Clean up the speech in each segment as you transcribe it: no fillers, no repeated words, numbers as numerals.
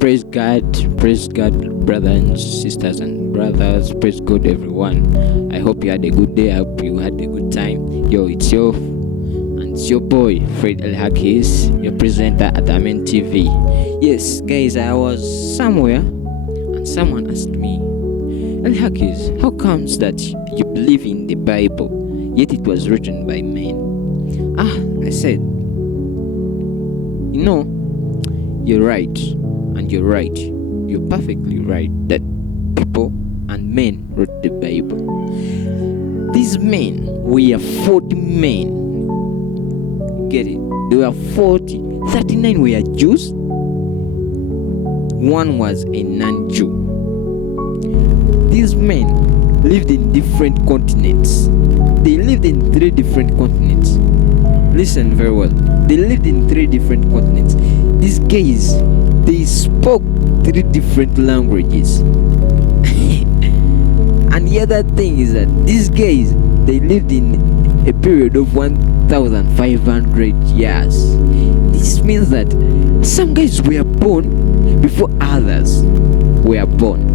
praise God, brothers and sisters and brothers, praise God, everyone. I hope you had a good day. I hope you had a good time. Yo, it's your boy Fred El Hakis, your presenter at Amen TV. Yes, guys, I was somewhere and someone asked me, El Hakis, how comes that you believe in the Bible yet it was written by men? I said, you're right, and you're right. You're perfectly right that people and men wrote the Bible. These men were 40 men. Get it? They were 40. 39 were Jews. One was a non-Jew. These men lived in different continents. They lived in 3 different continents. Listen very well. They lived in 3 different continents. These guys, they spoke 3 different languages. And the other thing is that these guys, they lived in a period of 1,500 years. This means that some guys were born before others were born.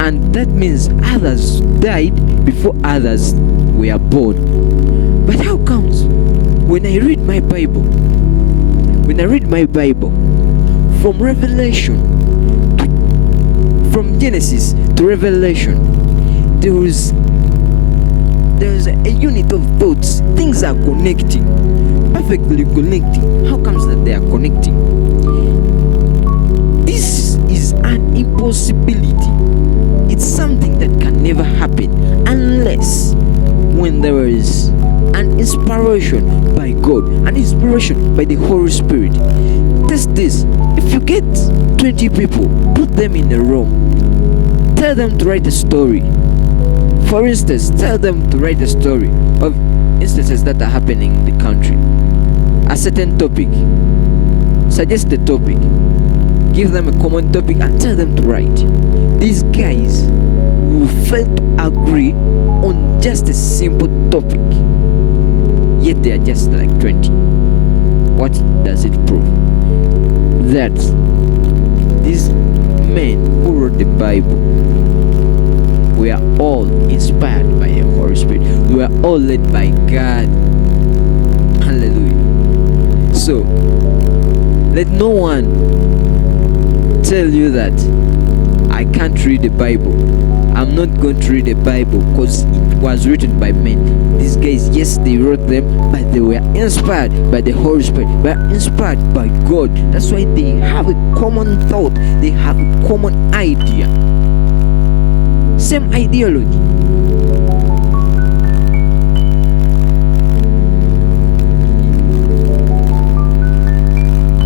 And that means others died before others were born. But how comes when I read my Bible, from Genesis to Revelation, there's a unit of thoughts. Things are connecting, perfectly connecting. How comes that they are connecting? This is an impossibility. It's something that can never happen unless when there is an inspiration by God, an inspiration by the Holy Spirit. Test this. If you get 20 people, put them in a room, tell them to write a story. For instance, tell them to write a story of instances that are happening in the country. A certain topic. Suggest the topic. Give them a common topic and tell them to write. These guys will fail to agree on just a simple topic, yet they are just like 20. What does it prove? That these men who wrote the Bible were all inspired by the Holy Spirit. We were all led by God. Hallelujah. So let no one tell you that I can't read the Bible. I'm not going to read the Bible because it was written by men. These guys, yes, they wrote them, but they were inspired by the Holy Spirit. They were inspired by God. That's why they have a common thought. They have a common idea. Same ideology.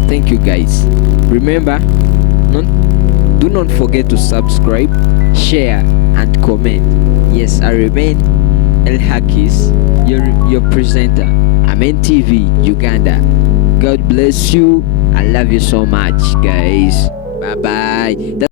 Thank you, guys. Remember, do not forget to subscribe, share, and comment. Yes, I remain El Hakis, your presenter. Amen TV, Uganda. God bless you. I love you so much, guys. Bye bye.